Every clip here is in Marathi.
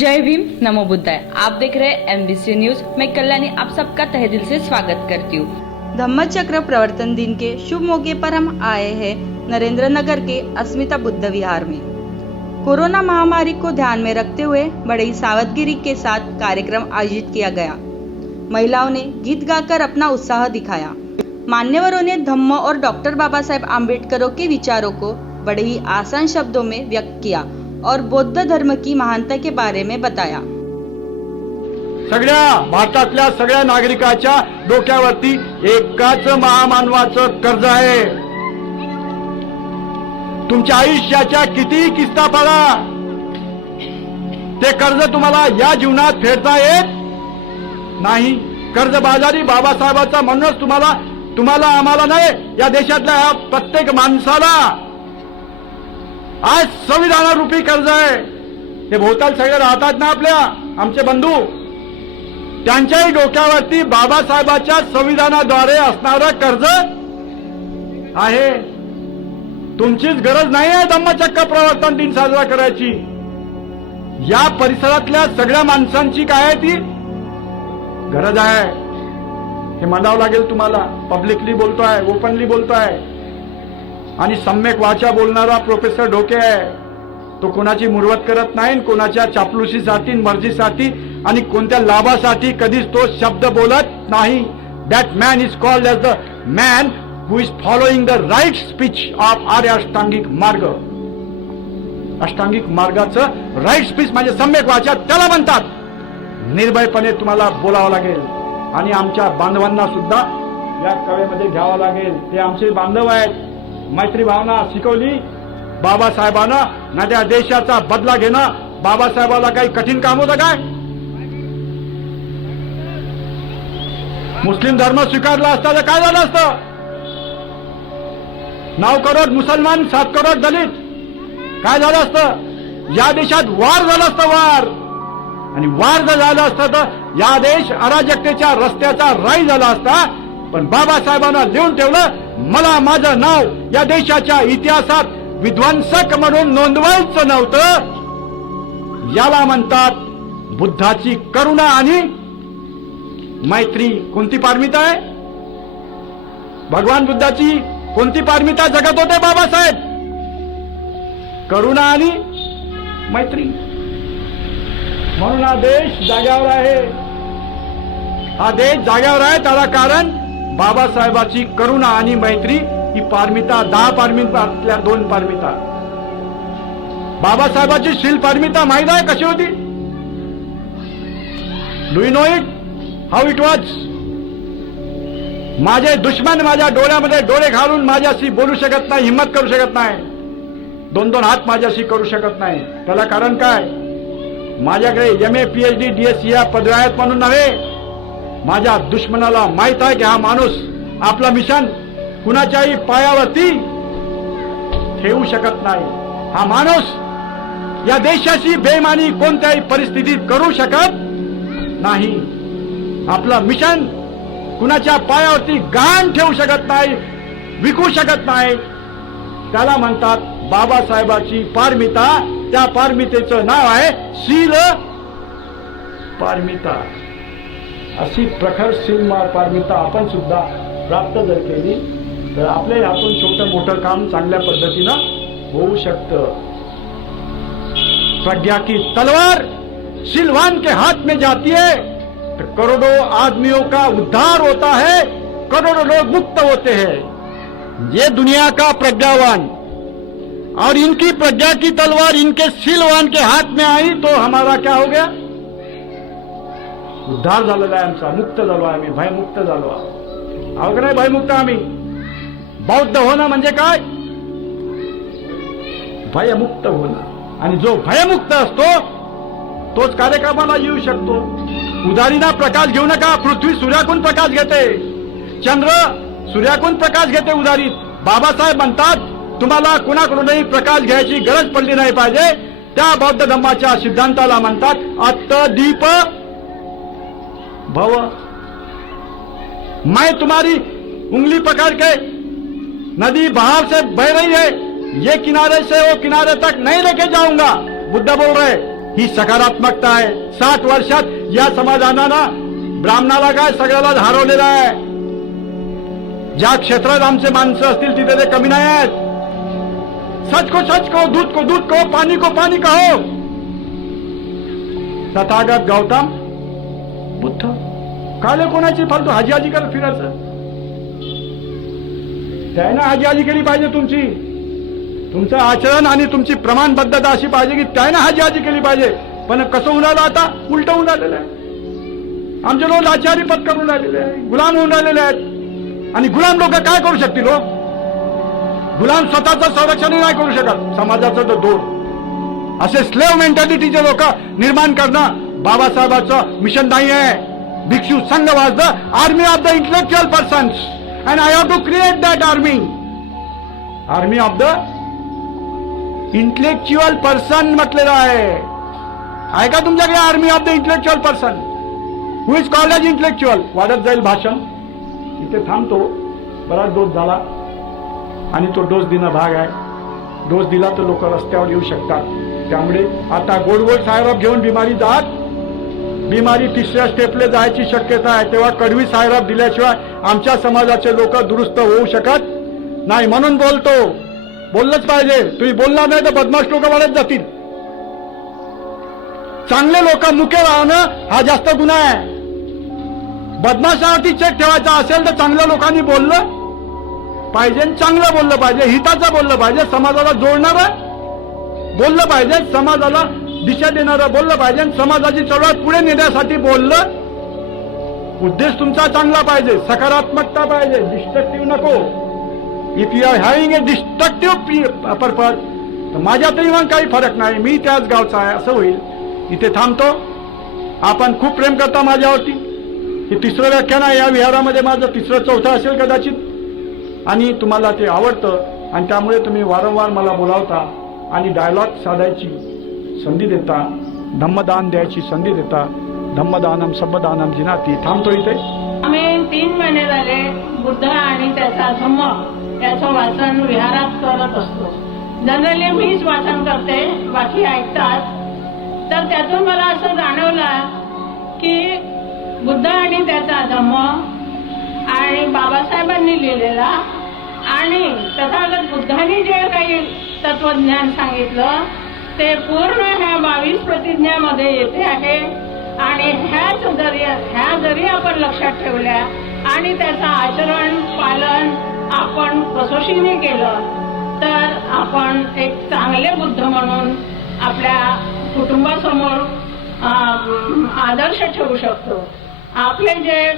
जय भीम, नमो बुद्धाय। आप देख रहे हैं MBC न्यूज। मैं कल्याणी आप सबका तहे दिल से स्वागत करती हूँ। धम्मचक्र प्रवर्तन दिन के शुभ मौके पर हम आए हैं नरेंद्र नगर के अस्मिता बुद्ध विहार में। कोरोना महामारी को ध्यान में रखते हुए बड़ी ही सावधानी के साथ कार्यक्रम आयोजित किया गया। महिलाओं ने गीत गाकर अपना उत्साह दिखाया। मान्यवरों ने धम्म और डॉक्टर बाबा साहेब आम्बेडकरों के विचारों को बड़े ही आसान शब्दों में व्यक्त किया और बौद्ध धर्म की महानता के बारे में बताया। सगळ्या भारतातल्या सगळ्या नागरिकाच्या डोक्यावरती एकाच महामानवाचं कर्ज आहे। तुमच्या आयुष्याच्या किती किस्ता पडा, ते कर्ज तुम्हाला या जीवनात फेडता येत नाही। कर्जबाजारी बाबासाहेबांचा म्हणूनच तुम्हाला आम्हाला नाही, या देशातल्या प्रत्येक माणसाला आज संविधानारूपी कर्ज आहे। हे भोवताल सगळे राहतात ना आपल्या आमचे बंधू, त्यांच्याही डोक्यावरती बाबासाहेबांच्या संविधानाद्वारे असणारं कर्ज आहे। तुमचीच गरज नाही आहे धम्मचक्र प्रवर्तन दिन साजरा करायची। या परिसरातल्या सगळ्या माणसांची काय आहे ती गरज आहे, हे मानावं लागेल तुम्हाला। पब्लिकली बोलतोय, ओपनली बोलतोय आणि सम्यक वाचा बोलणारा प्रोफेसर ढोके आहे। तो कोणाची मुरवत करत नाही, कोणाच्या चापलुसीसाठी मर्जीसाठी आणि कोणत्या लाभासाठी कधीच तो शब्द बोलत नाही। That man is called as the man who is following the right speech of आर्य अष्टांगिक मार्ग। अष्टांगिक मार्गाचं राईट स्पीच म्हणजे सम्यक वाचा त्याला म्हणतात। निर्भयपणे तुम्हाला बोलावं लागेल आणि आमच्या बांधवांना सुद्धा या कळेमध्ये घ्यावं लागेल। ते आमचे बांधव आहेत। मैत्री भावना शिकवली बाबासाहेबांना, ना त्या देशाचा बदला घेणं बाबासाहेबाला काही कठीण काम होतं काय? मुस्लिम धर्म स्वीकारला असता तर काय झालं असतं? 9 करोड मुसलमान, 7 करोड दलित, काय झालं असतं? या देशात वार झाला असतं, वार। आणि वार जर झालं असतं तर या देश अराजकतेच्या रस्त्याचा राई झाला असता। पण बाबासाहेबांना लिहून ठेवलं, मला माझं नाव या देशाच्या इतिहासात विध्वंसक म्हणून नोंदवायचं नव्हतं। याला म्हणतात बुद्धाची करुणा आणि मैत्री। कोणती पारमिता आहे? भगवान बुद्धाची कोणती पारमिता जगत होते बाबासाहेब? करुणा आणि मैत्री। म्हणून हा देश जाग्यावर आहे। हा देश जाग्यावर आहे त्याला कारण बाबासाहेबांची करुणा आणि मैत्री ही पारमिता। 10 पारमितातल्या 2 पारमिता। बाबासाहेबांची शील पारमिता माहित आहे कशी होती? Do you know it how it was? माझे दुश्मन माझ्या डोळ्यामध्ये डोळे घालून माझ्याशी बोलू शकत नाही, हिम्मत करू शकत नाही, 2-2 हात माझ्याशी करू शकत नाही। त्याला कारण काय? माझ्याकडे MA PhD DSc या पदव्या आहेत म्हणून नव्हे। माझ्या दुश्मनाला माहित आहे की हा माणूस आपला मिशन कुणाच्याही पायावरती ठेवू शकत नाही। हा माणूस या देशाची बेईमानी कोणत्याही परिस्थितीत करू शकत नाही। आपला मिशन कुणाच्या पायावरती गहाण ठेवू शकत नाही, विकू शकत नाही। त्याला म्हणतात बाबासाहेबांची पारमिता। त्या पारमितेचं नाव आहे शील पारमिता। अशी प्रखर शील पारमिता आपण सुद्धा प्राप्त जर केली तर आपल्या हातून छोटं मोठं काम चांगल्या पद्धतीनं होऊ शकतं। प्रज्ञा की तलवार शीलवान के हाथ में जाती है तो करोड़ों आदमियों का उद्धार होता है, करोड़ों लोग मुक्त होते हैं। ये दुनिया का प्रज्ञावान और इनकी प्रज्ञा की तलवार इनके शीलवान के हाथ में आई तो हमारा क्या हो गया? उद्धार झालेला आहे आमचा, मुक्त झालो आहे, आम्ही भयमुक्त झालो आहोत। अवघड आहे भयमुक्त आम्ही। बौद्ध होणं म्हणजे काय? भयमुक्त होणं। आणि जो भयमुक्त असतो तोच कार्यक्रमाला येऊ शकतो। उदारीना प्रकाश घेऊ नका। पृथ्वी सूर्याकून प्रकाश घेते, चंद्र सूर्याकून प्रकाश घेते उदारीत। बाबासाहेब म्हणतात तुम्हाला कुणाकडूनही प्रकाश घ्यायची गरज पडली नाही पाहिजे। त्या बौद्ध धम्माच्या सिद्धांताला म्हणतात अत्तदीप भव। मैं तुम्हारी उंगली पकड़ के नदी बहाव से बह रही है, ये किनारे से वो किनारे तक नहीं लेके जाऊंगा। बुद्ध बोल रहे ही सकारात्मकता आहे. 60 वर्षात या समाजानं ब्राह्मणाला काय सगळ्याला हरवलेला आहे. ज्या क्षेत्रात आमचे माणसं असतील तिथे ते कमी नाही आहेत. सच को सच कहो, दूध को दूध कहो, पानी को पानी कहो. तथागत गौतम बुद्ध काले कोणाची फालतू हाजी हाजी करत फिरायचं. त्यानं हाजी हाजी केली पाहिजे तुमची. तुमचं आचरण आणि तुमची प्रमाणबद्धता अशी पाहिजे की त्यानं हाजी हाजी केली पाहिजे. पण कसं होऊन राहिलं आता? उलट होऊन राहिलेलं आहे. आमचे लोक लाचारी पत्करून राहिलेले आहे, गुलाम होऊन राहिलेले आहेत. आणि गुलाम लोक काय करू शकतील? हो, गुलाम स्वतःचं संरक्षण नाही करू शकत, समाजाचं तर दूर. असे स्लेव्ह मेंटॅलिटीचे लोक निर्माण करणं बाबासाहेबांचं मिशन नाही आहे. भिक्षू संघ was the army of the intellectual persons and I have to create that army. Army of the intellectual person म्हटलेलं आहे का तुमच्याकडे? Army of the intellectual person who is called as intellectual. वाढत जाईल भाषण. इथे थांबतो. बराच डोस झाला आणि तो डोस देणं भाग आहे. डोस दिला तर लोक रस्त्यावर येऊ शकतात. त्यामुळे आता गोड गोड सायरप घेऊन बिमारी जात, बिमारी तिसऱ्या स्टेपले जायची शक्यता आहे. तेव्हा कडवी सायरप दिल्याशिवाय आमच्या समाजाचे लोक दुरुस्त होऊ शकत नाही. म्हणून बोललंच पाहिजे. तुम्ही बोलणार नाही तर बदमाश लोक वाढत जातील. चांगले लोक मुके राहणं हा जास्त गुन्हा आहे. बदमाशावरती चेक ठेवायचा असेल तर चांगल्या लोकांनी बोललं पाहिजे, चांगलं बोललं पाहिजे, हिताचं बोललं पाहिजे, समाजाला जोडणारं बोललं पाहिजे, समाजाला दिशा देणारं बोललं पाहिजे, समाजाची चळवळ पुढे नेण्यासाठी बोललं. उद्देश तुमचा चांगला पाहिजे, सकारात्मकता पाहिजे, डिस्ट्रक्टिव्ह नको. If you are having a destructive purpose तर माझ्या तरी मग काही फरक नाही, मी त्याच गावचा आहे असं होईल. इथे थांबतो. आपण खूप प्रेम करता माझ्यावरती. हे तिसरं व्याख्यान आहे या विहारामध्ये, माझं तिसरं चौथं असेल कदाचित. आणि तुम्हाला ते आवडतं आणि त्यामुळे तुम्ही वारंवार मला बोलावता आणि डायलॉग साधायची संधी देता, धम्मदान द्यायची संधी देता. धम्मदानम सब्बदानम जिनाती. थांबतो इथे. आम्ही 3 महिने झाले बुद्ध आणि त्याचा धम्म याचं वाचन विहारात करत असतो. जनरली मीच वाचन करते, बाकी ऐकतात. तर त्यातून मला असं जाणवलं की बुद्ध आणि त्याचा धम्म आणि बाबासाहेबांनी लिहिलेला आणि तथागत बुद्धांनी जे काही तत्वज्ञान सांगितलं ते पूर्ण ह्या 22 प्रतिज्ञामध्ये येते आहे. आणि ह्या जरी आपण लक्षात ठेवल्या आणि त्याचं आचरण पालन आपण कसोशीने केलं तर आपण एक चांगले बुद्ध म्हणून आपल्या कुटुंबासमोर आदर्श ठेवू शकतो. आपले जे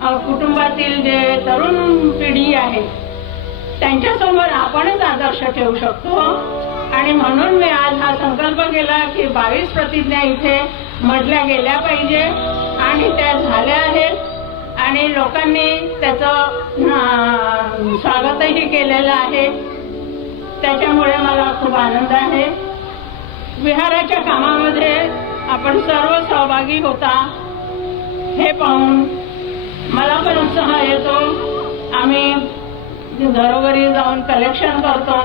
कुटुंबातील जे तरुण पिढी आहे त्यांच्यासमोर आपणच आदर्श ठेवू शकतो. आणि म्हणून मी आज हा संकल्प केला की 22 प्रतिज्ञा इथे म्हटल्या गेल्या पाहिजे आणि त्या झाल्या आहेत आणि लोकांनी त्याचं स्वागतही केलेलं आहे. त्याच्यामुळे मला खूप आनंद आहे. विहाराच्या कामामध्ये आपण सर्व सहभागी होता हे पाहून मला पण उत्साह येतो. आम्ही घरोघरी जाऊन कलेक्शन करतो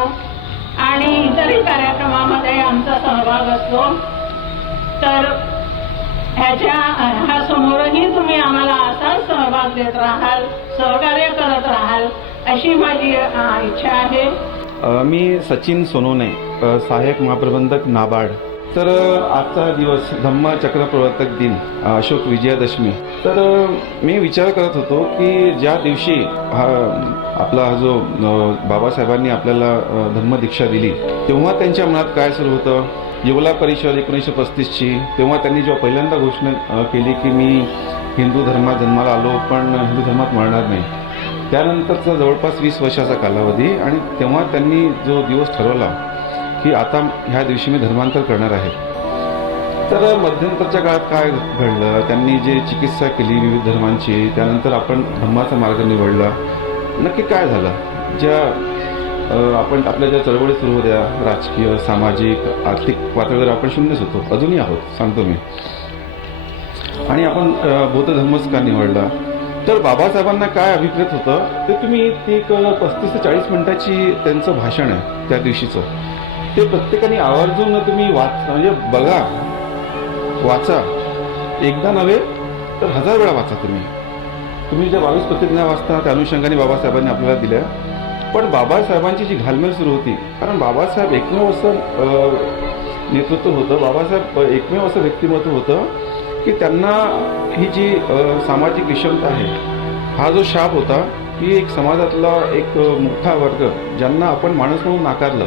आणि इतरही कार्यक्रमामध्ये आमचा सहभाग असतो. तर ह्या समोरही तुम्ही आम्हाला असाच सहभाग देत राहाल, सहकार्य करत राहाल अशी माझी इच्छा आहे. मी सचिन सोनवणे, सहाय्यक महाप्रबंधक नाबार्ड. तर आजचा दिवस धम्मचक्र प्रवर्तक दिन, अशोक विजयादशमी. तर मी विचार करत होतो की ज्या दिवशी आपला जो बाबासाहेबांनी आपल्याला धम्मदीक्षा दिली तेव्हा त्यांच्या मनात काय सुरू होतं. येवला परिषद 1935ची, तेव्हा त्यांनी जेव्हा पहिल्यांदा घोषणा केली की मी हिंदू धर्मात जन्माला आलो पण हिंदू धर्मात मरणार नाही. त्यानंतरचा जवळपास 20 वर्षाचा कालावधी आणि तेव्हा त्यांनी जो दिवस ठरवला की आता ह्या दिवशी मी धर्मांतर करणार आहे. तर मध्यंतरच्या काळात काय घडलं, त्यांनी जे चिकित्सा केली विविध धर्मांची, त्यानंतर आपण धर्माचा मार्ग निवडला. नक्की काय झालं? आपण आपल्या ज्या चळवळी सुरू होत्या राजकीय, सामाजिक, आर्थिक पातळीवर आपण शून्यच होतो, अजूनही आहोत सांगतो मी. आणि आपण बौद्ध धर्मच का निवडला? तर बाबासाहेबांना काय अभिप्रेत होतं ते तुम्ही ते 35 ते 40 मिनिटाची त्यांचं भाषण आहे त्या दिवशीचं, ते प्रत्येकाने आवर्जून तुम्ही म्हणजे बघा. वाचा, एकदा नव्हे तर 1000 वेळा वाचा. तुम्ही ज्या 22 प्रतिज्ञा वाचता त्या अनुषंगाने बाबासाहेबांनी आपल्याला दिल्या. पण बाबासाहेबांची जी घालमेल सुरू होती, कारण बाबासाहेब एकमेव असं नेतृत्व होतं, बाबासाहेब एकमेव असं व्यक्तिमत्व होतं की त्यांना ही जी सामाजिक विषमता आहे, हा जो शाप होता की एक समाजातला एक मोठा वर्ग ज्यांना आपण माणूस म्हणून नाकारलं,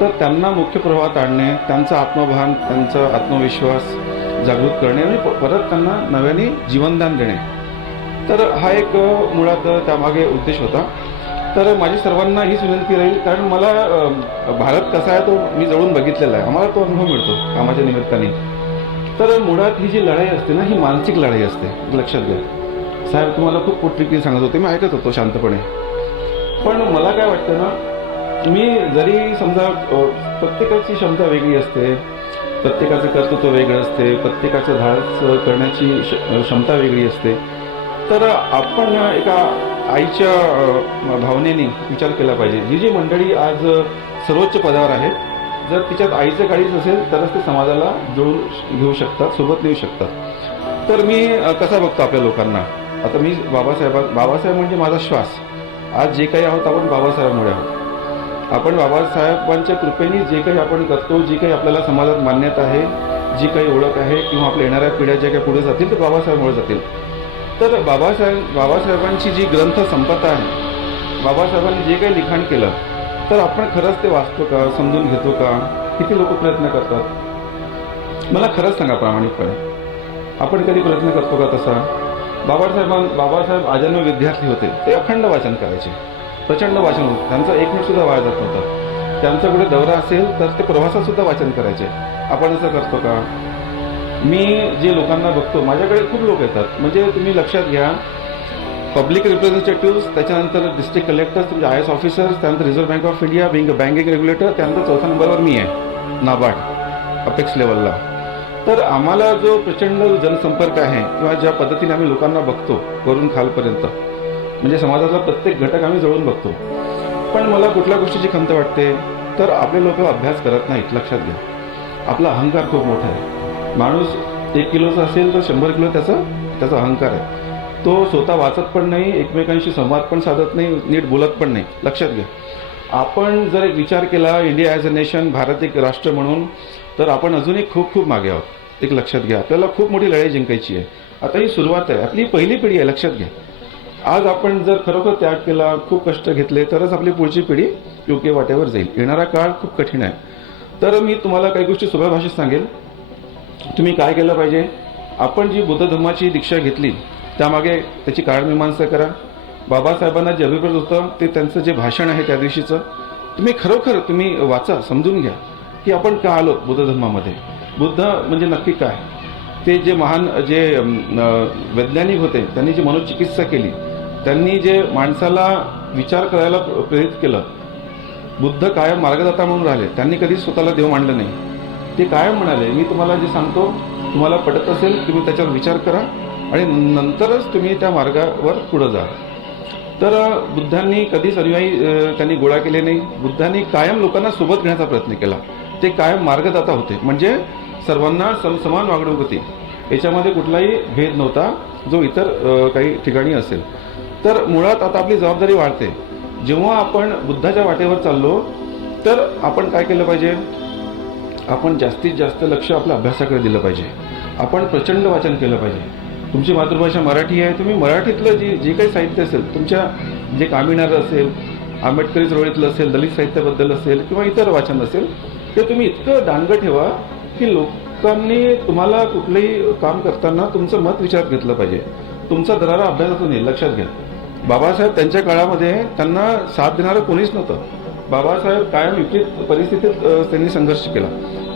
तर त्यांना मुख्य प्रवाहात आणणे, त्यांचं आत्मभान, त्यांचा आत्मविश्वास जागृत करणे आणि परत त्यांना नव्याने जीवनदान देणे. तर हा एक मुळात त्यामागे उद्देश होता. तर माझी सर्वांना हीच विनंती राहील, कारण मला भारत कसा आहे तो मी जवळून बघितलेला आहे, आम्हाला तो अनुभव मिळतो कामाच्या निमित्ताने. तर मुळात ही जी लढाई असते ना, ही मानसिक लढाई असते, लक्षात घ्या. साहेब तुम्हाला खूप पोटतिडकीने सांगत होते, मी ऐकत होतो शांतपणे. पण मला काय वाटतं ना, मी जरी समजा प्रत्येकाची क्षमता वेगळी असते, प्रत्येकाचं कर्तृत्व वेगळं असते, प्रत्येकाचं धाडस करण्याची क्षमता वेगळी असते, तर आपण एका आईच्या भावनेने विचार केला पाहिजे. ही जी मंडळी आज सर्वोच्च पदावर आहेत, जर तिच्यात आईचं काळीच असेल तरच ते समाजाला जुळून घेऊ शकतात, सोबत नेऊ शकतात. तर मी कसा बघतो आपल्या लोकांना, आता मी बाबासाहेब म्हणजे माझा श्वास. आज जे काही आहोत आपण बाबासाहेबांमुळे आहोत. आपण बाबासाहेबांच्या कृपेने जे काही आपण करतो, जी काही आपल्याला समाजात मान्यता आहे, जी काही ओळख आहे, किंवा आपल्या येणाऱ्या पिढ्या ज्या काही पुढे जातील तर बाबासाहेबांमुळे जातील. तर बाबासाहेबांची जी ग्रंथ संपदा आहे, बाबासाहेबांनी जे काही लिखाण केलं, तर आपण खरंच ते वाचतो का, समजून घेतो का, किती लोक प्रयत्न करतात? मला खरंच सांगा प्रामाणिकपणे, आपण कधी प्रयत्न करतो का तसा? बाबासाहेब आजन्म विद्यार्थी होते, ते अखंड वाचन करायचे, प्रचंड वाचन होतं, त्यांचा 1 मिनिट सुद्धा वाया जात नव्हता. त्यांचा कुठे दौरा असेल तर ते प्रवासात सुद्धा वाचन करायचे. आपण असं करतो का? मी जे लोकांना बघतो, माझ्याकडे खूप लोक येतात, म्हणजे तुम्ही लक्षात घ्या, पब्लिक रिप्रेझेंटेटिव्ह, त्याच्यानंतर डिस्ट्रिक्ट कलेक्टर्स, तुमचे IAS ऑफिसर्स, त्यानंतर reserve bank of India, banking regulator, त्यानंतर 4थ्या नंबरवर मी आहे, नाबार्ड अपेक्स लेवलला. तर आम्हाला जो प्रचंड जनसंपर्क आहे, किंवा ज्या पद्धतीने आम्ही लोकांना बघतो वरून खालपर्यंत, म्हणजे समाजातला प्रत्येक घटक आम्ही जवळून बघतो. पण मला कुठल्या गोष्टीची खंत वाटते, तर आपले लोक अभ्यास करत नाहीत. लक्षात घ्या, आपला अहंकार खूप मोठा आहे. माणूस 1 किलोचा असेल तर 100 किलो त्याचा अहंकार आहे. तो स्वतः वाचत पण नाही, एकमेकांशी संवाद पण साधत नाही, नीट बोलत पण नाही. लक्षात घ्या, आपण जर एक विचार केला India as a nation, Bharat एक राष्ट्र म्हणून, तर आपण अजूनही खूप खूप मागे आहोत. एक लक्षात घ्या, आपल्याला खूप मोठी लढाई जिंकायची आहे. आता ही सुरुवात आहे, आपली पहिली पिढी आहे. लक्षात घ्या, आज आपण जर खरोखर त्याग केला, खूप कष्ट घेतले, तरच आपली पुढची पिढी योग्य वाटेवर जाईल. येणारा काळ खूप कठीण आहे. तर मी तुम्हाला काही गोष्टी सोप्या भाषेत सांगेल. तुम्ही काय केलं पाहिजे? आपण जी बुद्ध धम्माची दीक्षा घेतली, त्यामागे त्याची कारणमीमांसा करा. बाबासाहेबांना जे अभिप्रेत होतं, ते त्यांचं जे भाषण आहे त्या दिवशीचं, तुम्ही खरोखर तुम्ही वाचा, समजून घ्या की आपण का आलो बुद्ध धम्मामध्ये. बुद्ध म्हणजे नक्की काय? ते जे महान जे वैज्ञानिक होते, त्यांनी जी मनोचिकित्सा केली, त्यांनी जे माणसाला विचार करायला प्रेरित केलं. बुद्ध कायम मार्गदाता म्हणून राहिले, त्यांनी कधी स्वतःला देव मानलं नाही. ते कायम म्हणाले, मी तुम्हाला जे सांगतो, तुम्हाला पटत असेल तुम्ही त्याच्यावर विचार करा आणि नंतरच तुम्ही त्या मार्गावर पुढे जा. तर बुद्धांनी कधीच अनुयायी त्यांनी गोळा केले नाही. बुद्धांनी कायम लोकांना सोबत घेण्याचा प्रयत्न केला. ते कायम मार्गदाता होते, म्हणजे सर्वांना समान वागणूक होती, याच्यामध्ये कुठलाही भेद नव्हता जो इतर काही ठिकाणी असेल. तर मुळात आता आपली जबाबदारी वाढते. जेव्हा आपण बुद्धाच्या वाटेवर चाललो, तर आपण काय केलं पाहिजे? आपण जास्तीत जास्त लक्ष आपल्या अभ्यासाकडे दिलं पाहिजे. आपण प्रचंड वाचन केलं पाहिजे. तुमची मातृभाषा मराठी आहे, तुम्ही मराठीतलं जे काही साहित्य असेल, तुमच्या जे कामिणारं असेल, आंबेडकरी चळवळीतलं असेल, दलित साहित्याबद्दल असेल, किंवा इतर वाचन असेल, ते तुम्ही इतकं दांडगं ठेवा की लोकांनी तुम्हाला कुठलंही काम करताना तुमचं मत विचारात घेतलं पाहिजे. तुमचा दरारा अभ्यासातून येईल. लक्षात घ्या, बाबासाहेब त्यांच्या काळामध्ये त्यांना साथ देणारं कोणीच नव्हतं. बाबासाहेब कायम विपरीत परिस्थितीत त्यांनी संघर्ष केला.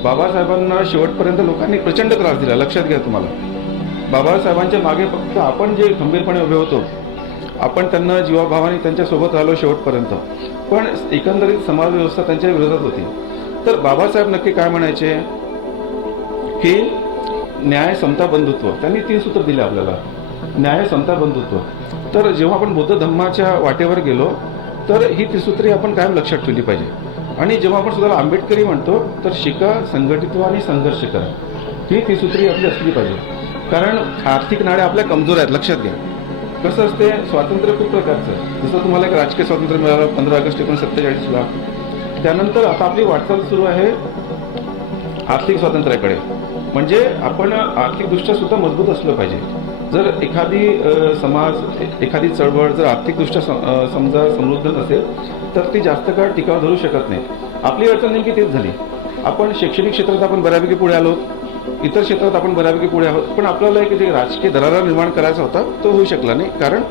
बाबासाहेबांना शेवटपर्यंत लोकांनी प्रचंड त्रास दिला. लक्षात घ्या, तुम्हाला बाबासाहेबांच्या मागे फक्त आपण जे खंबीरपणे उभे होतो, आपण त्यांना जीवाभावाने त्यांच्यासोबत राहिलो शेवटपर्यंत. पण एकंदरीत समाज व्यवस्था त्यांच्या विरोधात होती. तर बाबासाहेब नक्की काय म्हणायचे की न्याय, समता, बंधुत्व. त्यांनी 3 सूत्र दिले आपल्याला, न्याय, समता, बंधुत्व. तर जेव्हा आपण बौद्ध धम्माच्या वाटेवर गेलो, तर ही त्रिसूत्री आपण कायम लक्षात ठेवली पाहिजे. आणि जेव्हा आपण स्वतःला आंबेडकरी म्हणतो, तर शिका, संघटित व्हा आणि संघर्ष करा. ही त्रिसूत्री आपली असली पाहिजे. कारण आर्थिक नाड्या आपल्या कमजोर आहेत, लक्षात घ्या. कसं असते, स्वातंत्र्य खूप प्रकारचं आहे. जसं तुम्हाला एक राजकीय स्वातंत्र्य मिळालं 15 ऑगस्ट 1947ला. त्यानंतर आता आपली वाटचाल सुरू आहे आर्थिक स्वातंत्र्याकडे. म्हणजे आपण आर्थिकदृष्ट्या सुद्धा मजबूत असलं पाहिजे. जर एखादी समाज, एखादी चळवळ जर आर्थिकदृष्ट्या समजा समृद्ध नसेल तर ती जास्त काळ टिकाव धरू शकत नाही. आपली अडचण नेमकी तेच झाली. आपण शैक्षणिक क्षेत्रात आपण बऱ्यापैकी पुढे आलो, इतर क्षेत्रात आपण बऱ्यापैकी पुढे आहोत, पण आपल्याला एक जे राजकीय दरारा निर्माण करायचा होता तो होऊ शकला नाही. कारण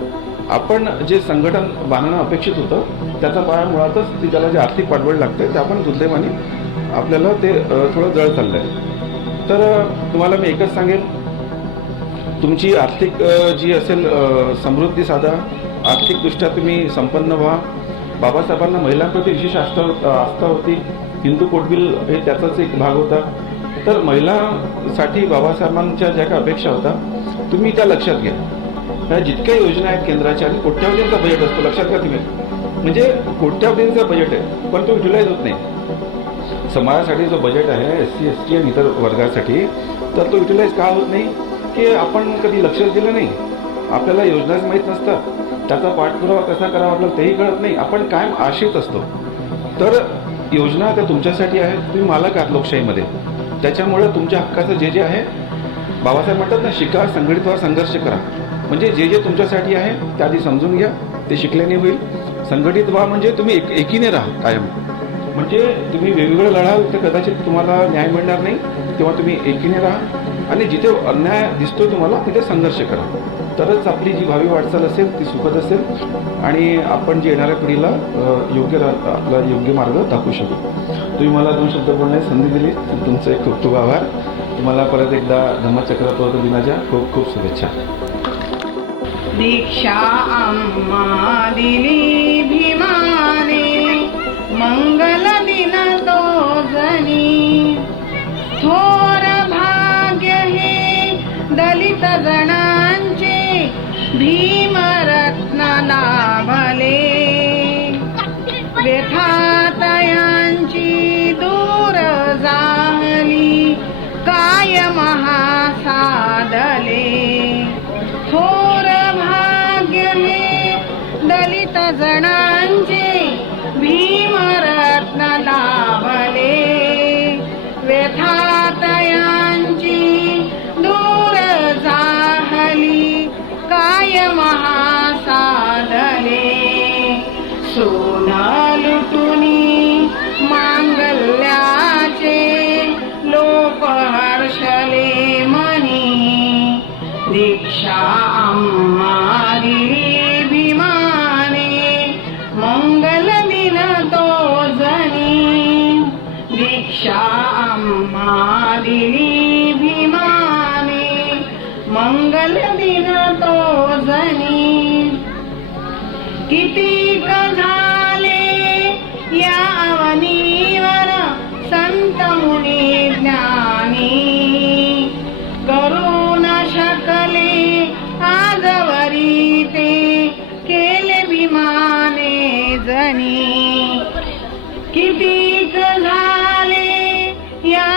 आपण जे संघटन बांधणं अपेक्षित होतं त्याचा पाया मुळातच त्याला जे आर्थिक पाठबळ लागतं ते आपण दुर्दैवाने आपल्याला ते थोडं जळ चाललं आहे. तर तुम्हाला मी एकच सांगेन, तुमची आर्थिक जी असेल समृद्धी साधा, आर्थिकदृष्ट्या तुम्ही संपन्न व्हा. बाबासाहेबांना महिलांप्रती विशेष आस्था होती. हिंदू कोड बिल हे त्याचाच एक भाग होता. तर महिलांसाठी बाबासाहेबांच्या ज्या काही अपेक्षा होत्या तुम्ही त्या लक्षात घ्या. ह्या जितक्या योजना आहेत केंद्राच्या आणि कोट्यावधींचा बजेट असतो, लक्षात घ्या तुम्ही. म्हणजे कोट्यावधींचं बजेट आहे पण तो युटिलाइज होत नाही. समाजासाठी जो बजेट आहे SC ST आणि इतर वर्गासाठी, तर तो युटिलाइज का होत नाही की आपण कधी लक्षच दिलं नाही. आपल्याला योजनाच माहीत नसतात, त्याचा पाठपुरावा कसा करावा आपल्याला तेही कळत नाही. आपण कायम आश्रित असतो. तर योजना त्या तुमच्यासाठी आहेत, तुम्ही मालक आहात लोकशाहीमध्ये. त्याच्यामुळे तुमच्या हक्काचं जे जे आहे, बाबासाहेब म्हणतात ना, शिका, संघटित व्हा, संघर्ष करा. म्हणजे जे जे तुमच्यासाठी आहे ते आधी समजून घ्या, ते शिकल्याने होईल. संघटित व्हा म्हणजे तुम्ही एकीने राहा कायम. म्हणजे तुम्ही वेगवेगळं लढाल तर कदाचित तुम्हाला न्याय मिळणार नाही. तेव्हा तुम्ही एकीने राहा आणि जिथे अन्याय दिसतो तुम्हाला तिथे संघर्ष करा. तरच आपली जी भावी वाटचाल असेल ती सुखद असेल आणि आपण जे येणाऱ्या पिढीला आपला योग्य मार्ग दाखवू शकू. तुम्ही मला 2 शब्द बोलण्याची संधी दिली, तुमचे खूप खूप आभार. तुम्हाला परत एकदा धम्मचक्र प्रवर्तक दिनाच्या खूप खूप शुभेच्छा. दीक्षा आम्हा दिली भीमाने, मंगल दिन तो जनी. थोर भाग्य हे दलित जणांचे, भीमरत्न लाभले. व्यथातयांची दूर जाहली, काय महासादले. थोर भाग्य हे दलित जणांचे, भीमरत्न लाभले. व्यथातयांची दूर जाहली, काय महासादले. सोना लुटुनी मांगल्याचे, लोक हर्षले मनी. दीक्षा आम्हा दिली भीमाने, मंगल दिन तो जनी. दीक्षा आम्हा दिली भीमाने, मंगल दिन तो जनी. कितीक झाले या अवनीवर संत मुनी ज्ञानी. करू न शकले आजवरी ते, केले भीमाने जनी. कितीक झाले या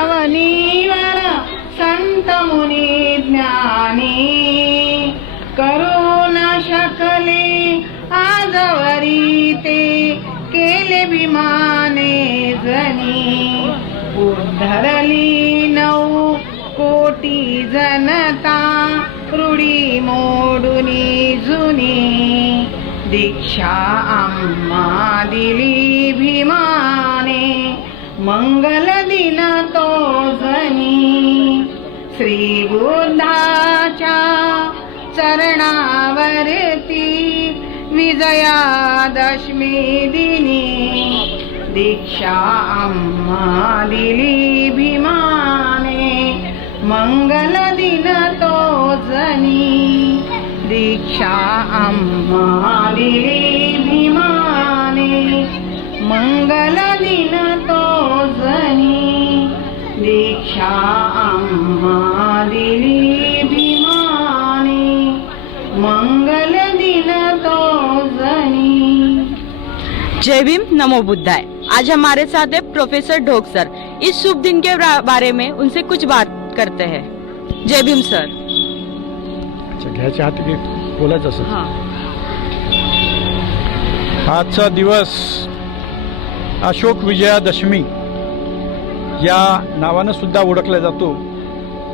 अवनीवर संत मुनी ज्ञानी. करू न शकले आजवरी ते, केले भीमाने जनी. उद्धरली 9 कोटी जनता, रूढी मोडुनी जुनी. दीक्षा आम्हा दिली भीमाने, मंगल दिन तो जनी. श्री बुद्धाच्या चरणावरती, विजयादशमी दिनी. दीक्षा आम्हा दिली भीमाने, मंगल दिन तो जनी. दीक्षा आम्हा दिली भीमाने, मंगल दिन तो जनी. दीक्षा आम्हा दिली भीमाने, मंगल दिन तो जनी. जय भीम, नमो बुद्धाय. आज हमारे साथ है प्रोफेसर ढोक सर. इस शुभ दिन के बारे में उनसे कुछ बात स्वागत करते हैं। जय भीम सर। अच्छा, घ्यायच्या हाती घे, बोलायचं असं. हाँ आजचा दिवस अशोक विजयादशमी या नावानं सुद्धा ओळखला जातो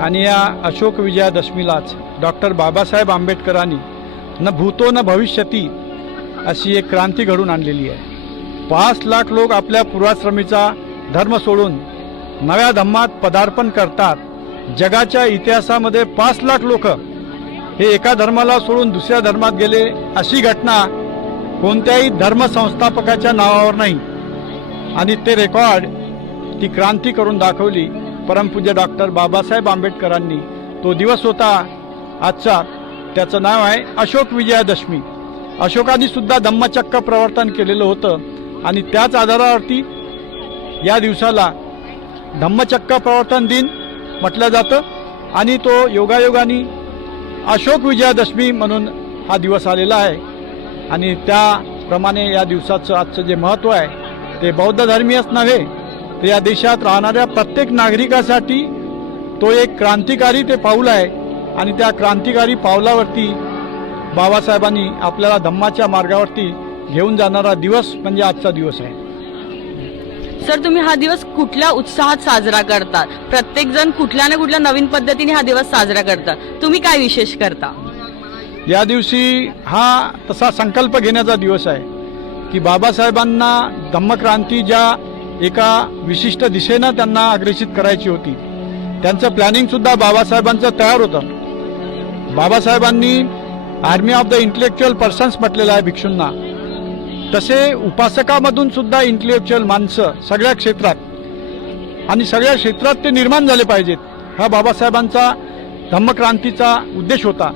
आणि या अशोक विजयादशमीलाच डॉक्टर बाबासाहेब आंबेडकरांनी न भूतो न भविष्यती अशी एक क्रांती घडून आणलेली आहे. 5 लाख लोक आपल्या पूर्वाश्रमीचा धर्म सोडून नव्या धम्मात पदार्पण करतात. जगाच्या इतिहासामध्ये 5 लाख लोक हे एका धर्माला सोडून दुसऱ्या धर्मात गेले अशी घटना कोणत्याही धर्मसंस्थापकाच्या नावावर नाही. आणि ते रेकॉर्ड, ती क्रांती करून दाखवली परमपूज्य डॉक्टर बाबासाहेब आंबेडकरांनी. तो दिवस होता आजचा, त्याचं नाव आहे अशोक विजयादशमी. अशोकाने सुद्धा धम्मचक्र प्रवर्तन केलेलं होतं आणि त्याच आधारावरती या दिवसाला धम्मचक्र प्रवर्तन दिन म्हटलं जातं आणि तो योगायोगाने अशोक विजयादशमी म्हणून हा दिवस आलेला आहे. आणि त्याप्रमाणे या दिवसाचं आजचं जे महत्त्व आहे ते बौद्ध धर्मीयच नव्हे, तर या देशात राहणाऱ्या प्रत्येक नागरिकासाठी तो एक क्रांतिकारी ते पाऊल आहे. आणि त्या क्रांतिकारी पावलावरती बाबासाहेबांनी आपल्याला धम्माच्या मार्गावरती घेऊन जाणारा दिवस म्हणजे आजचा दिवस आहे. सर, तुम्ही हा दिवस कुठल्या उत्साहात साजरा करता? प्रत्येक जण कुठल्या ना कुठल्या नवीन पद्धतीने हा दिवस साजरा करतात. तुम्ही काय विशेष करता? या दिवशी हा तसा संकल्प घेण्याचा दिवस आहे की बाबासाहेबांना धम्मक्रांती ज्या एका विशिष्ट दिशेनं त्यांना अग्रेसित करायची होती, त्यांचं प्लॅनिंग सुद्धा बाबासाहेबांचं तयार होतं. बाबासाहेबांनी army of the intellectual persons म्हटलेलं आहे भिक्षूंना. तसे उपासकामधून सुद्धा इंटेलेक्च्युअल माणसं सगळ्या क्षेत्रात आणि सगळ्या क्षेत्रात ते निर्माण झाले पाहिजेत. हा बाबासाहेबांचा धम्मक्रांतीचा उद्देश होता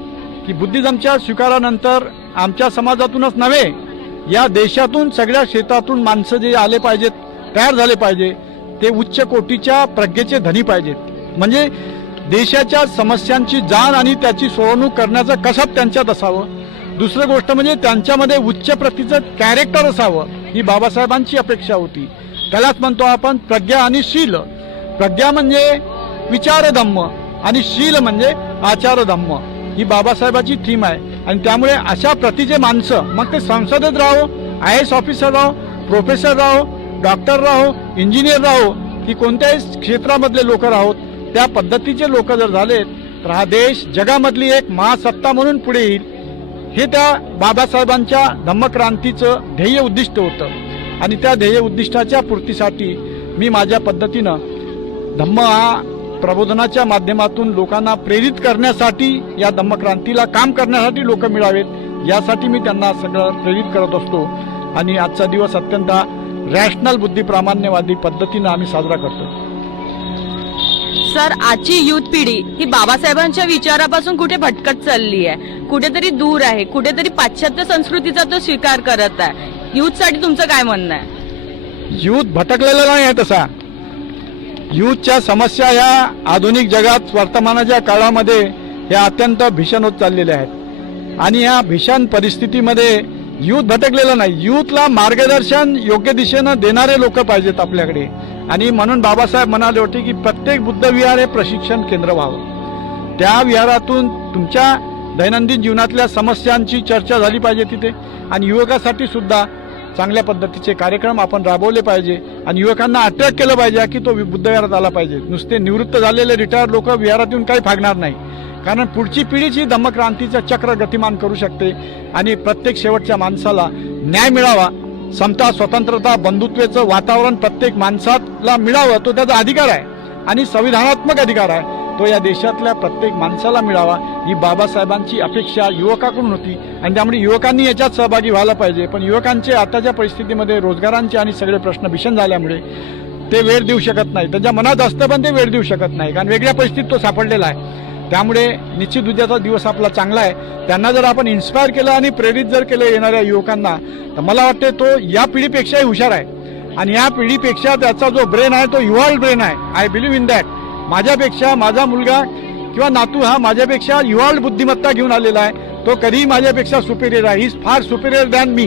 की बुद्धिझमच्या स्वीकारानंतर आमच्या समाजातूनच नव्हे, या देशातून सगळ्या क्षेत्रातून माणसं जे आले पाहिजेत, तयार झाले पाहिजे, ते उच्च कोटीच्या प्रज्ञेचे धनी पाहिजेत. म्हणजे देशाच्या समस्यांची जाण आणि त्याची सोडवणूक करण्याचं कसब त्यांच्यात असावं. दुसरी गोष्ट म्हणजे त्यांच्यामध्ये उच्च प्रतीचं कॅरेक्टर असावं, ही बाबासाहेबांची अपेक्षा होती. त्यालाच म्हणतो आपण प्रज्ञा आणि शील. प्रज्ञा म्हणजे विचारधम्म आणि शील म्हणजे आचारधम्म, ही बाबासाहेबाची थीम आहे. आणि त्यामुळे अशा प्रतीचे माणसं, मग ते संसदेत राहो, IAS ऑफिसर राहो, प्रोफेसर राहो, डॉक्टर राहो, इंजिनियर राहो, की कोणत्याही क्षेत्रामधले लोक राहोत, त्या पद्धतीचे लोक जर झालेत तर हा देश जगामधली एक महासत्ता म्हणून पुढे येईल. हे त्या बाबासाहेबांच्या धम्मक्रांतीचं ध्येय उद्दिष्ट होतं. आणि त्या ध्येय उद्दिष्टाच्या पूर्तीसाठी मी माझ्या पद्धतीनं धम्म हा प्रबोधनाच्या माध्यमातून लोकांना प्रेरित करण्यासाठी, या धम्मक्रांतीला काम करण्यासाठी लोक मिळावेत, यासाठी मी त्यांना सगळं प्रेरित करत असतो. आणि आजचा दिवस अत्यंत रॅशनल बुद्धी प्रामाण्यवादी पद्धतीनं आम्ही साजरा करतो. सर, आजची युथ पिढी ही बाबासाहेबांच्या विचारापासून कुठे भटकत चालली आहे, कुठेतरी दूर आहे, कुठेतरी पाश्चात्य संस्कृतीचा तो स्वीकार करत आहे. युथसाठी तुमचं काय म्हणणं आहे? युथ भटकलेला नाही आहे तसा. युथच्या समस्या ह्या आधुनिक जगात वर्तमानाच्या काळामध्ये ह्या अत्यंत भीषण होत चाललेल्या आहेत. आणि या भीषण परिस्थितीमध्ये युथ भटकलेलं नाही. युथला मार्गदर्शन योग्य दिशेनं देणारे लोक पाहिजेत आपल्याकडे. आणि म्हणून बाबासाहेब म्हणाले होते की प्रत्येक बुद्ध विहार हे प्रशिक्षण केंद्र व्हावं. त्या विहारातून तुमच्या दैनंदिन जीवनातल्या समस्यांची चर्चा झाली पाहिजे तिथे. आणि युवकासाठी सुद्धा चांगल्या पद्धतीचे कार्यक्रम आपण राबवले पाहिजे. आणि युवकांना अट्रॅक्ट केलं पाहिजे की तो बुद्ध विहारात आला पाहिजे. नुसते निवृत्त झालेले रिटायर लोक विहारात येऊन काही फागणार नाही, कारण पुढची पिढीच ही धम्मक्रांतीचं चक्र गतिमान करू शकते. आणि प्रत्येक शेवटच्या माणसाला न्याय मिळावा, समता, स्वतंत्रता, बंधुत्वाचं वातावरण प्रत्येक माणसाला मिळावं, तो त्याचा अधिकार आहे आणि संविधानात्मक अधिकार आहे. तो या देशातल्या प्रत्येक माणसाला मिळावा, ही बाबासाहेबांची अपेक्षा युवकाकडून होती. आणि त्यामुळे युवकांनी याच्यात सहभागी व्हायला पाहिजे. पण युवकांचे आताच्या परिस्थितीमध्ये रोजगारांचे आणि सगळे प्रश्न भीषण झाल्यामुळे ते वेळ देऊ शकत नाही. त्यांच्या मनात असतं पण ते वेळ देऊ शकत नाही, कारण वेगळ्या परिस्थितीत तो सापडलेला आहे. त्यामुळे निश्चित उद्याचा दिवस आपला चांगला आहे. त्यांना जर आपण इन्स्पायर केलं आणि प्रेरित जर केलं येणाऱ्या युवकांना, तर मला वाटते तो या पिढीपेक्षाही हुशार आहे. आणि या पिढीपेक्षा त्याचा जो ब्रेन आहे तो इव्हॉल्व्ड ब्रेन आहे. I believe in that. माझ्यापेक्षा माझा मुलगा किंवा नातू हा माझ्यापेक्षा इव्हॉल्व्ड बुद्धिमत्ता घेऊन आलेला आहे. तो कधीही माझ्यापेक्षा सुपेरियर आहे. He is far superior than me.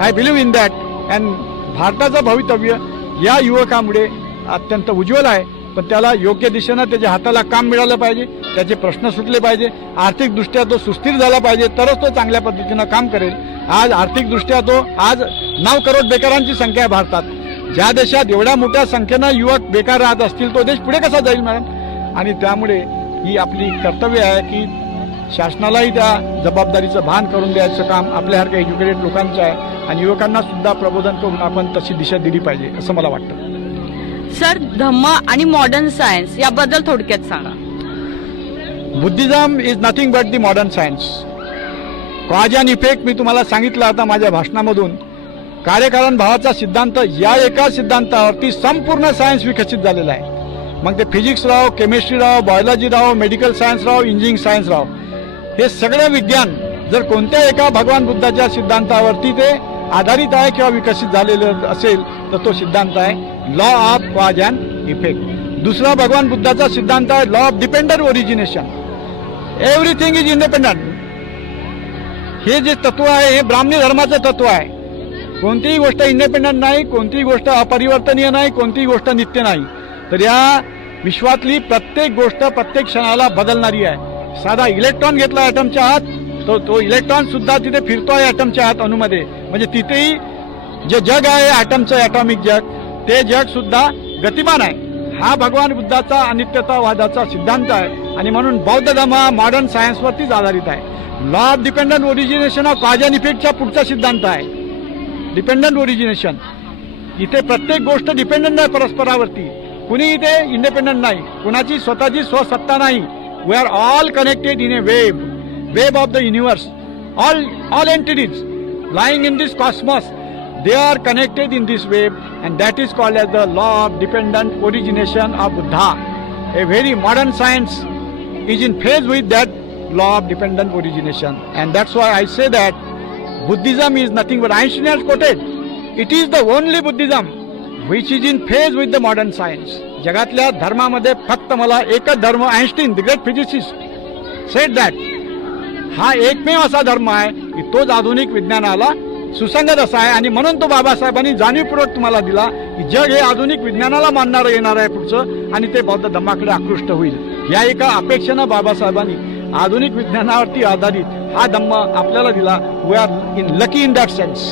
I believe in that. And भारताचं भवितव्य या युवकामुळे अत्यंत उज्ज्वल आहे. पण त्याला योग्य दिशेनं त्याच्या हाताला काम मिळालं पाहिजे, त्याचे प्रश्न सुटले पाहिजे, आर्थिकदृष्ट्या तो सुस्थिर झाला पाहिजे, तरच तो चांगल्या पद्धतीनं काम करेल. आज आर्थिकदृष्ट्या तो आज 9 करोड बेकारांची संख्या आहे भारतात. ज्या देशात एवढ्या मोठ्या संख्येनं युवक बेकार राहत असतील तो देश पुढे कसा जाईल मॅडम. आणि त्यामुळे ही आपली कर्तव्य आहे की शासनालाही त्या जबाबदारीचं भान करून द्यायचं काम आपल्यासारख्या एज्युकेटेड लोकांचं आहे आणि युवकांना सुद्धा प्रबोधन करून आपण तशी दिशा दिली पाहिजे असं मला वाटतं. सर, धम्म आणि मॉडर्न सायन्स याबद्दल थोडक्यात सांगा. Buddhism is nothing but the modern science. Cause and effect मी तुम्हाला सांगितलं आता माझ्या भाषणामधून. कार्यकारण भावाचा सिद्धांत या एका सिद्धांतावरती संपूर्ण सायन्स विकसित झालेला आहे. मग ते फिजिक्स राहो, केमिस्ट्री राहो, बायोलॉजी राहो, मेडिकल सायन्स राहो, इंजिनिअरिंग सायन्स राहो, हे सगळं विज्ञान जर कोणत्या एका भगवान बुद्धाच्या सिद्धांतावरती ते आधारित आहे किंवा विकसित झालेलं असेल तर तो सिद्धांत आहे law of cause and effect. दुसरा भगवान बुद्धाचा सिद्धांत आहे law of dependent origination. Everything is independent. हे जे तत्व आहे हे ब्राह्मणी धर्माचं तत्व आहे. कोणतीही गोष्ट इंडिपेंडंट नाही, कोणतीही गोष्ट अपरिवर्तनीय नाही, कोणतीही गोष्ट नित्य नाही. तर या विश्वातली प्रत्येक गोष्ट प्रत्येक क्षणाला बदलणारी आहे. साधा इलेक्ट्रॉन घेतला ॲटमच्या आत तो इलेक्ट्रॉन सुद्धा तिथे फिरतोय ॲटमच्या आत अणूमध्ये. म्हणजे तिथेही जे जग आहे ॲटमचं ॲटॉमिक जग ते जग सुद्धा गतिमान आहे. हा भगवान बुद्धाचा अनित्यतावादाचा सिद्धांत आहे आणि म्हणून बौद्ध धर्म हा मॉडर्न सायन्सवरतीच आधारित आहे. Law of dependent origination of cause and इफेक्टचा पुढचा सिद्धांत आहे डिपेंडंट ओरिजिनेशन. इथे प्रत्येक गोष्ट डिपेंडंट आहे परस्परावरती. कुणी इथे इंडिपेंडंट नाही, कुणाची स्वतःची स्वसत्ता नाही. We are all connected in a web of the universe. All entities lying in this cosmos, they are connected in this web, and that is called as the law of dependent origination of Buddha. A very modern science is in phase with that law of dependent origination, and that's why I say that Buddhism is nothing but Einstein has quoted. It is the only Buddhism which is in phase with the modern science. जगातल्या धर्मामध्ये फक्त मला एकच धर्म, Einstein the great physicist sed that, हा एकमेव असा धर्म आहे की तोच आधुनिक विज्ञानाला सुसंगत असा आहे. आणि म्हणून तो बाबासाहेबांनी जाणीवपूर्वक तुम्हाला दिला की जग हे आधुनिक विज्ञानाला मानणारं येणार आहे पुढचं आणि ते बौद्ध धम्माकडे आकृष्ट होईल. या एका अपेक्षेनं बाबासाहेबांनी आधुनिक विज्ञानावरती आधारित हा धम्म आपल्याला दिला. We are in lucky in that sense.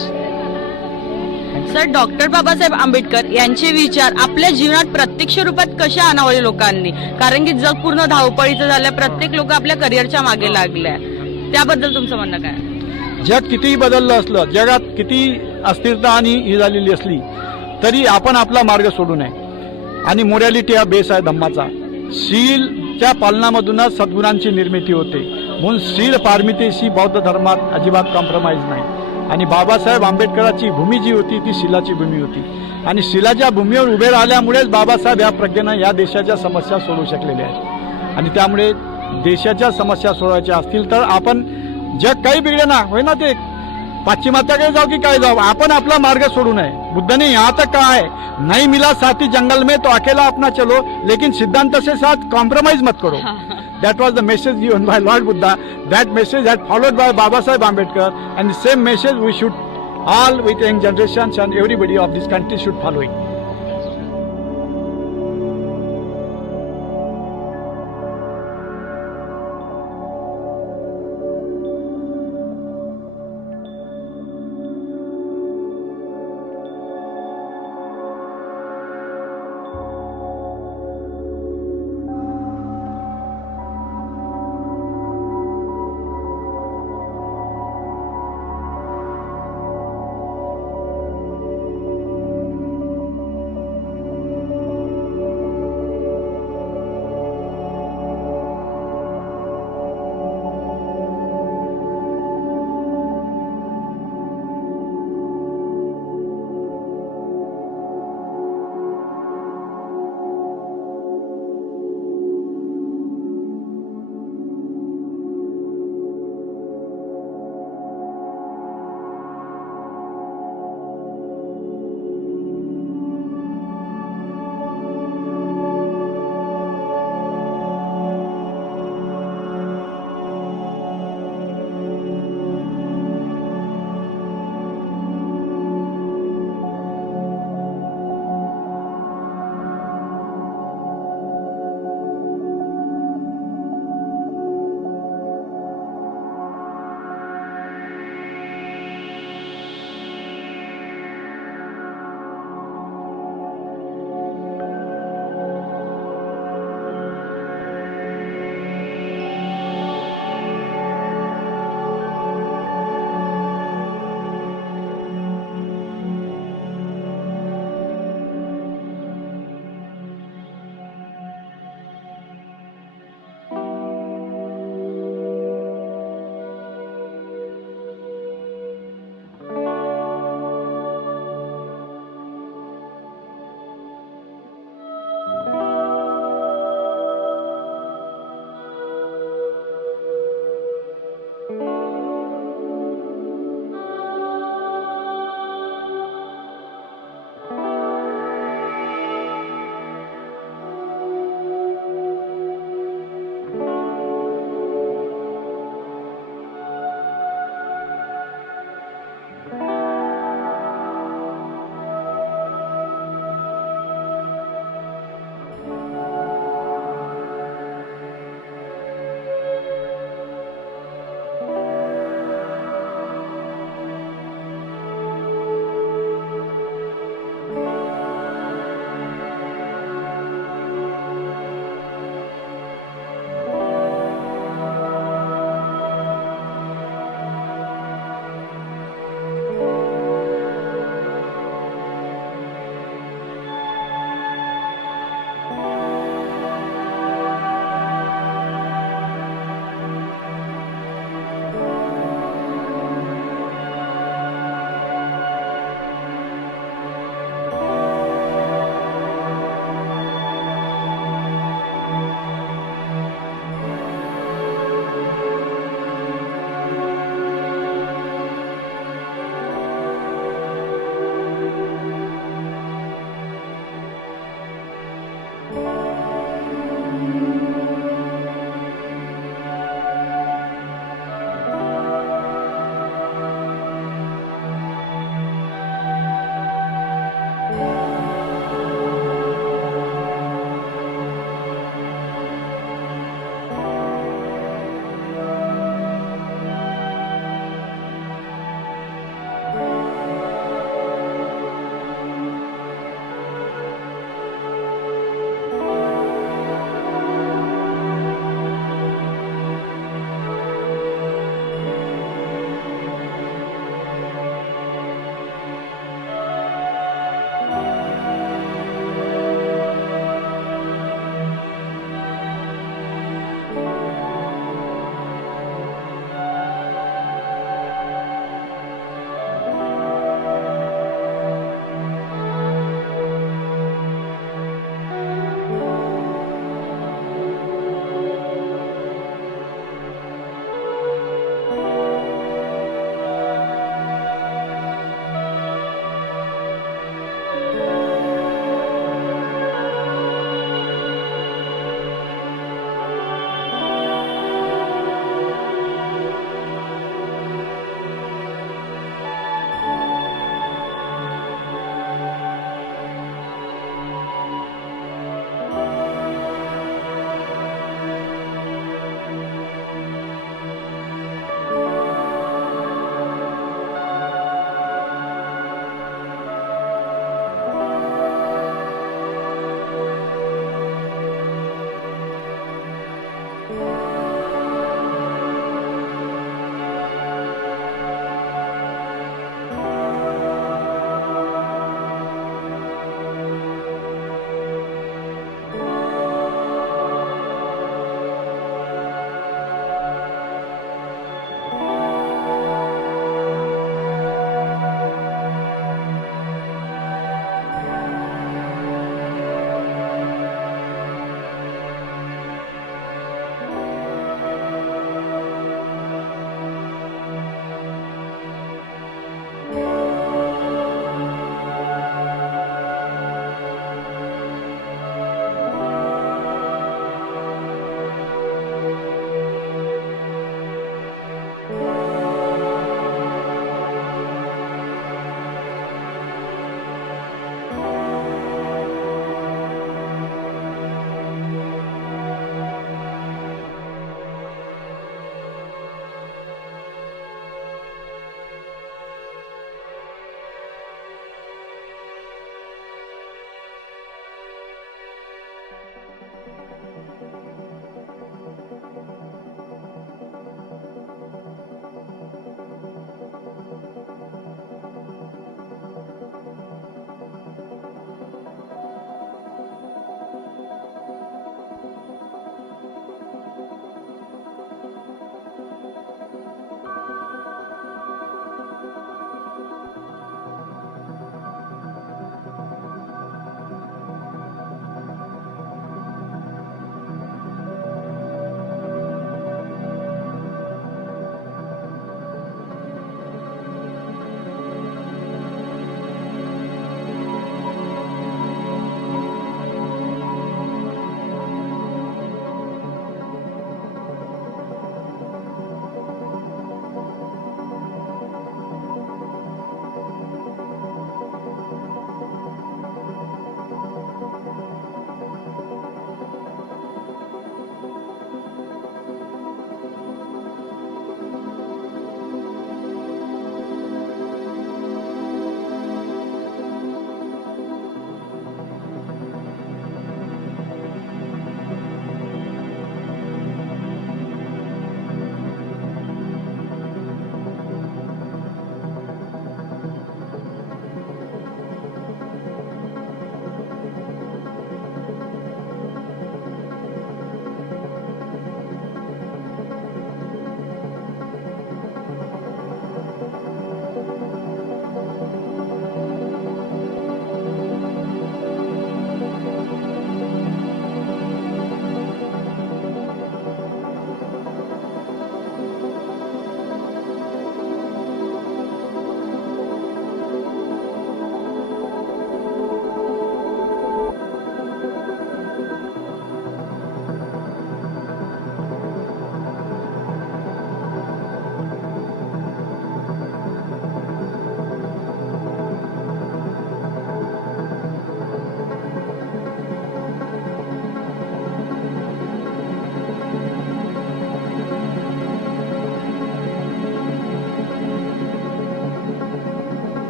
Sir, doctor Babasaheb Ambedkar यांचे विचार आपल्या जीवनात प्रत्यक्ष रूपात कसे आणावे लोकांनी? कारण की जग पूर्ण धावपळीचं झालं, प्रत्येक लोक आपल्या करिअरच्या मागे लागले. त्याबद्दल तुमचं म्हणणं काय? जग कितीही बदललं असलं, जगात किती अस्थिरता आणि ही झालेली असली तरी आपण आपला मार्ग सोडू नये. आणि मोरॅलिटी हा बेस आहे धम्माचा. शीलच्या पालनामधूनच सद्गुणांची निर्मिती होते. म्हणून शील पारमितेशी बौद्ध धर्मात अजिबात कॉम्प्रोमाइज नाही. आणि बाबासाहेब आंबेडकरांची भूमी जी होती ती शिलाची भूमी होती. आणि शिलाच्या भूमीवर उभे राहिल्यामुळेच बाबासाहेब या प्रज्ञेनं या देशाच्या समस्या सोडवू शकलेल्या आहेत. आणि त्यामुळे देशाच्या समस्या सोडवायच्या असतील तर आपण, जग काही बिघडे ना होय ना, ते पाश्चिमात्याकडे जाऊ की काय जाऊ, आपण आपला मार्ग सोडू नये. बुद्धाने यहाँ तक कहा है, नहीं मिला साथी जंगल में तो अकेला अपना चलो, लेकिन सिद्धांत से साथ कॉम्प्रोमाइज मत करो. That was the message given by Lord Buddha. That message had followed by Baba Sahib Ambedkar, and the same message we should all with young generations and everybody of this country should follow it.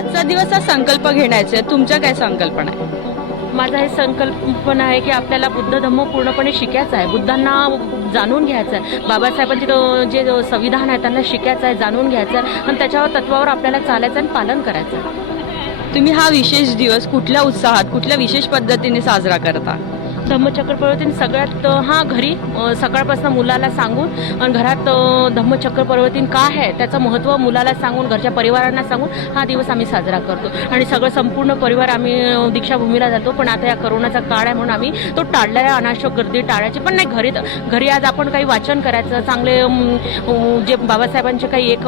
आजचा दिवस हा संकल्प घेण्याचा आहे, तुमच्या काय संकल्पना आहे? माझा हे संकल्पना आहे की आपल्याला बुद्ध धम्म पूर्णपणे शिकायचा आहे, बुद्धांना जाणून घ्यायचं आहे, बाबासाहेबांचे जे संविधान आहे त्यांना शिकायचं आहे, जाणून घ्यायचं आहे आणि त्याच्यावर तत्वावर आपल्याला चालायचं आणि पालन करायचं आहे. तुम्ही हा विशेष दिवस कुठल्या उत्साहात, कुठल्या विशेष पद्धतीने साजरा करता? धम्मचक्र प्रवर्तन सगळ्यात घरी सकाळपासून मुलाला सांगून आणि घरात धम्मचक्र प्रवर्तन काय आहे त्याचं महत्त्व मुलाला सांगून, घरच्या परिवारांना सांगून हा दिवस आम्ही साजरा करतो. आणि सगळं संपूर्ण परिवार आम्ही दीक्षाभूमीला जातो. पण आता या करोनाचा काळ आहे म्हणून आम्ही तो टाळलेला आहे, अनावश्यक गर्दी टाळायची. पण नाही, घरी आज आपण काही वाचन करायचं, चांगले जे बाबासाहेबांचे काही एक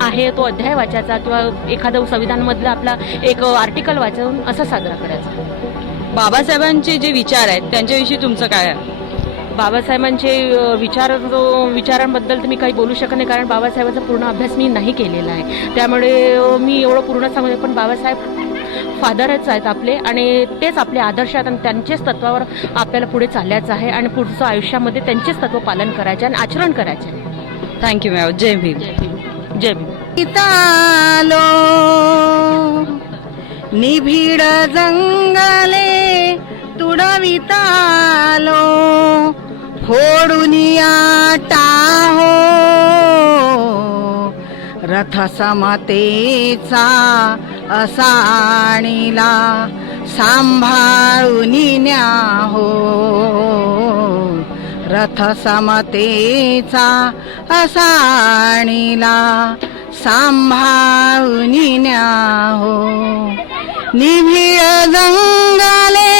आहे तो अध्याय वाचायचा किंवा एखादं संविधानमधलं आपला एक आर्टिकल वाचून असं साजरा करायचा. बाबासाहेबांचे जे विचार आहेत त्यांच्याविषयी तुमचं काय आहे? बाबासाहेबांचे विचारांबद्दल तर मी काही बोलू शकत नाही, कारण बाबासाहेबांचा पूर्ण अभ्यास मी नाही केलेला आहे. त्यामुळे मी एवढं पूर्ण सांगू पण बाबासाहेब फादरच आहेत आपले आणि तेच आपले आदर्श आहेत आणि त्यांचेच तत्वावर आपल्याला पुढे चालल्याचं आहे आणि पुढचं आयुष्यामध्ये त्यांचेच तत्व पालन करायचे आणि आचरण करायचे आहे. Thank you ma'am. जय भीम. जय भीम. इतालो निभिड जंगले तुडवितालो फोडुनिया टाहो रथ समतेचा असाणीला सांभाळून न्याहो रथ समतेचा असाणीला सांभाळून न्याहो निभिड जंगले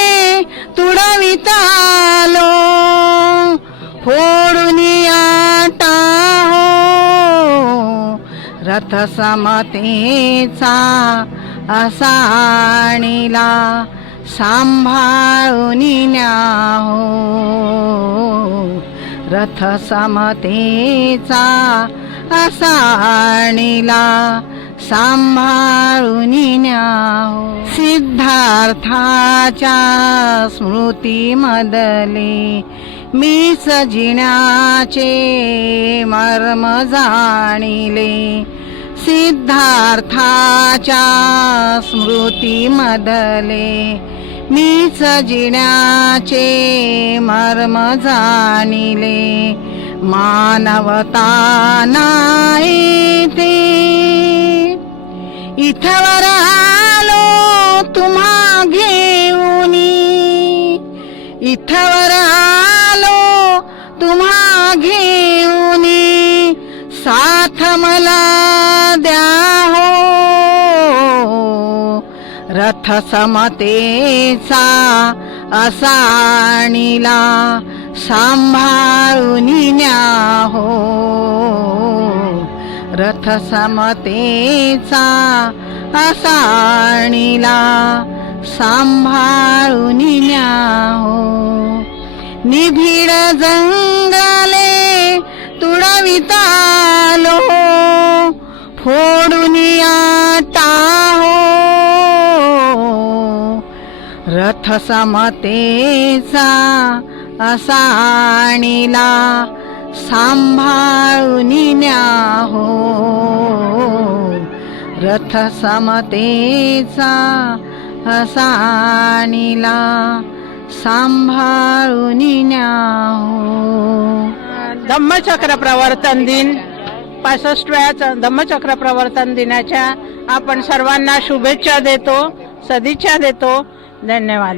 तुडवितालो फोडुनिया टाहो रथ समतेचा असाणीला सांभाळून न्याहो रथ समतेचा असाणीला सांभाळून न्याहो सिद्धार्थाच्या स्मृतीमधले मी सजिण्याचे मर्म जाणिले सिद्धार्थाच्या स्मृतीमधले मी सजिण्याचे मर्म जाणिले मानवता नाही ते इथवर आलो तुम्हा घेऊनी इथवर आलो तुम्हा घेऊनी साथ मला द्या हो रथ समतेचा असाणीला सांभाळून न्याहो रथ समतेचा असाणीला सांभाळून न्याहो निभिड जंगले तुडवितालो फोडुनिया टाहो रथ समतेचा असाणीला सांभाळून न्याहो रथ समतेचा असाणीला सांभाळून न्याहो. धम्मचक्र प्रवर्तन दिन 65व्या धम्मचक्र प्रवर्तन दिनाच्या आपण सर्वांना शुभेच्छा देतो, सदिच्छा देतो. धन्यवाद.